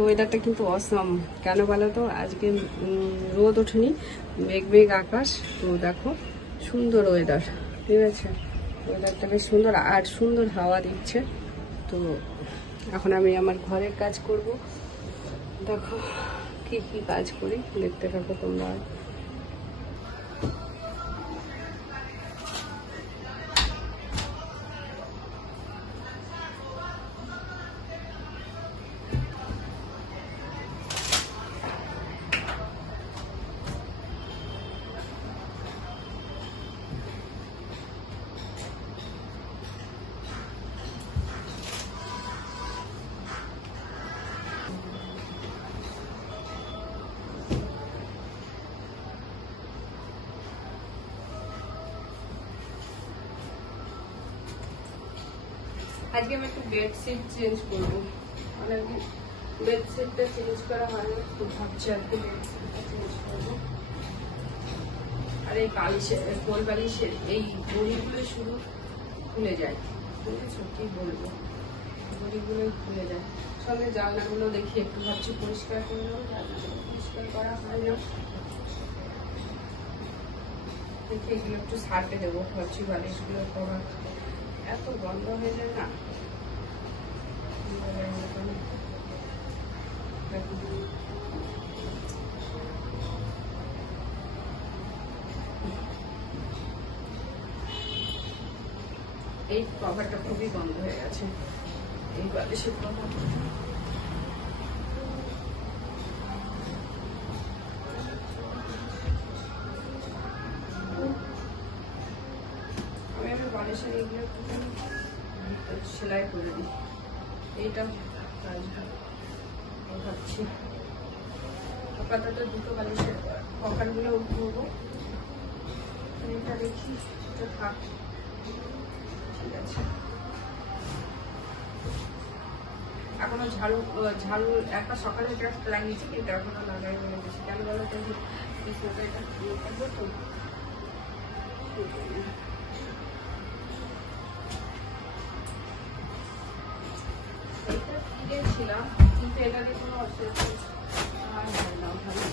ওয়েদারটা কিন্তু অসম, কেন বলো তো? আজকে রোদ ওঠেনি, মেঘ মেঘ আকাশ। তো দেখো সুন্দর ওয়েদার, ঠিক আছে? ওয়েদারটা বেশ সুন্দর আর সুন্দর হাওয়া দিচ্ছে। তো এখন আমি আমার ঘরের কাজ করব। দেখো কি কি কাজ করি, দেখতে থাকো তোমরা। আজকে আমি একটু বেডশিট চেঞ্জ করবো, অনেকদিন বেডশিটটা চেঞ্জ করা হয়নি, তো ভাবছি আজকে বেডশিটটা চেঞ্জ করবো। আর এই বালিশের, কোল বালিশের এই দড়িগুলো শুধু খুলে যায়, বুঝেছো? কি বলবো, দড়িগুলো খুলে যায়। সঙ্গে জানলাগুলো দেখি একটু ভাবছি পরিষ্কার করে নেবো, জানলাগুলো পরিষ্কার করা হয় না, দেখি এগুলো একটু সারতে দেবো। ভাবছি বালিশগুলো করা এত বন্ধ হয়ে যায় না। এই কভারটা খুবই বন্ধ হয়ে গেছে, এই বালিশের কভার। আমি বালিশের এগুলো একটুখানি সেলাই করে দিই, এইটা কাজ ভাবছি। আপাতত দুটো বালিশের কভারগুলো উঠবো, এটা দেখি সেটা থাক, ঠিক আছে। এখনো ঝাড়ু একটা সকালে জাস্ট লাগিয়েছি, কিন্তু এখনো লাগাই বলে গেছি। কেন বলো তো? বিছনাটা এটা করবো তো, এটা কিনেছিলাম, কিন্তু এটা দিয়ে কোনো অসুবিধা হয় না ভালো।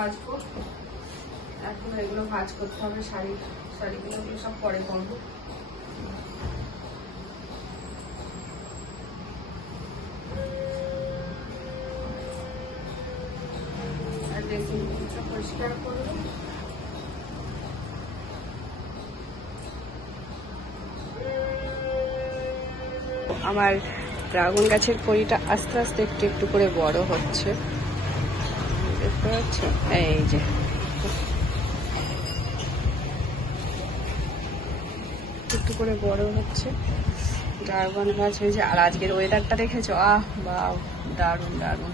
কাচবো, এখন এগুলো ভাঁজ করতে হবে। শাড়িগুলো সব পরে করবো। আর ড্রেসিং টেবিলটা পরিষ্কার করবো। আমার ড্রাগন গাছের কড়িটা আস্তে আস্তে একটু একটু করে বড় হচ্ছে, দেখতে পাচ্ছ? এই যে একটু করে বড় হচ্ছে ড্রাগন গাছ হয়েছে। আর আজকের ওয়েদারটা দেখেছো? বাহ, দারুণ দারুণ।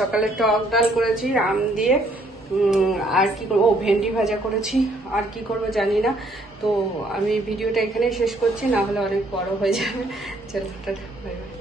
সকালে টক ডাল করেছি আম দিয়ে, আর কি করবো, ভেন্ডি ভাজা করেছি, আর কি করবো জানি না। তো আমি ভিডিওটা এখানেই শেষ করছি, না হলে অনেক বড় হয়ে যাবে। চলো টাটা, বাই বাই।